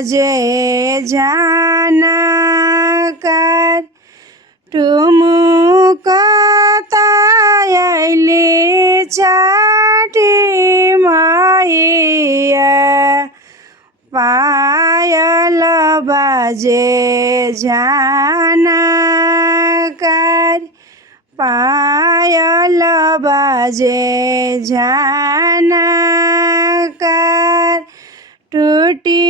बाजे जानकर ठुमुकता आइली छठी मैया पायल बाजे जानकर पायल बाजे जानकर टूटी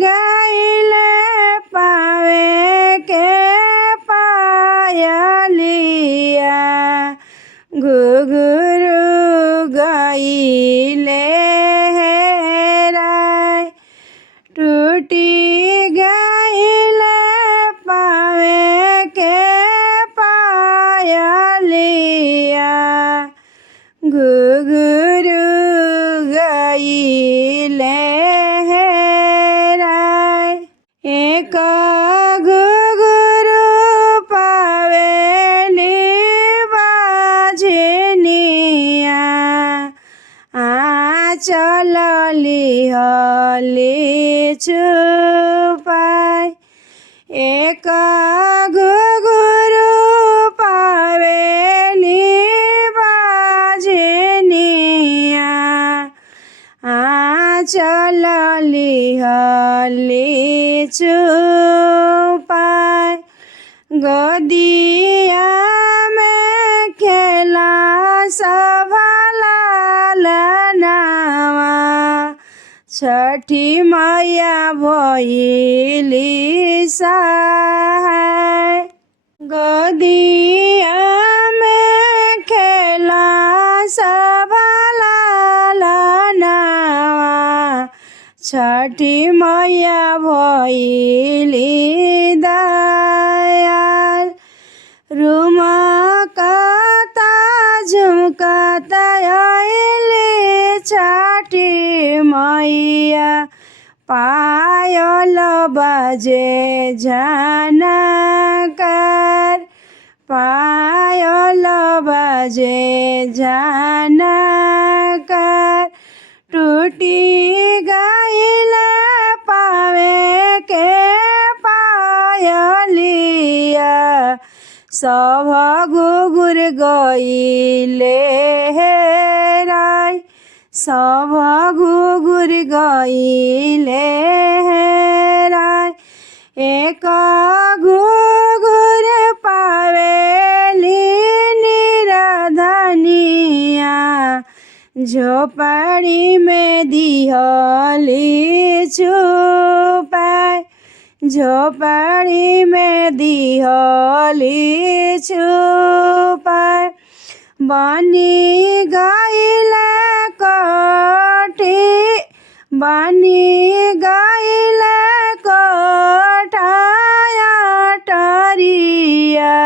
गईल पावे के पायलिया घुघरू गईले हेराय टूटी गईल पावे के पायलिया घुघरू गईले हेराय एक घुघरू पावेली बाझनिया चलली हली छुपाय एक घुघरू पावेली बाझनिया चलली हली छुपाय गोदिया में खेला सब लालनावा छठी मैया भइली सहाय गोदिया में खेला सब लालनावा छठी मैया भइली दयाल रुमकता झुमकता आइली छठी मैया पायल बाजे जानकर पायल बाजे जानकर टूटी गईल पावे के पायलिया सब घुघुर गईले हेराय सब घुघुर गईले हेराय एक घुघुर पावेली निरधनिया झोपड़ी में दिहली छुपाय झोपड़ी में दिहली छुपाय बनी गईल कोठी बनी गईल कोठाया टरिया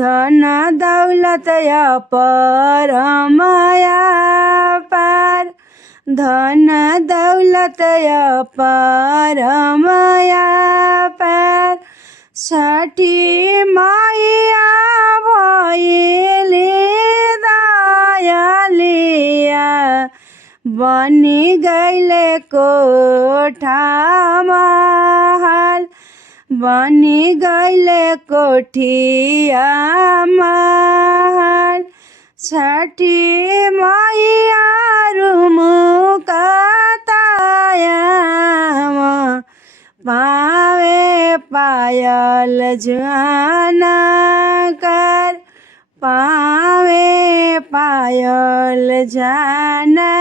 धन दौलत परमाया पार धन दौलत परमाया पार छठी मैया भइली दयालिया बनी गईले कोठा महल बनी गईले कोठिया महल छठी मैया रुमुकतायाम पावे पायल जानकर पावे पायल जानकर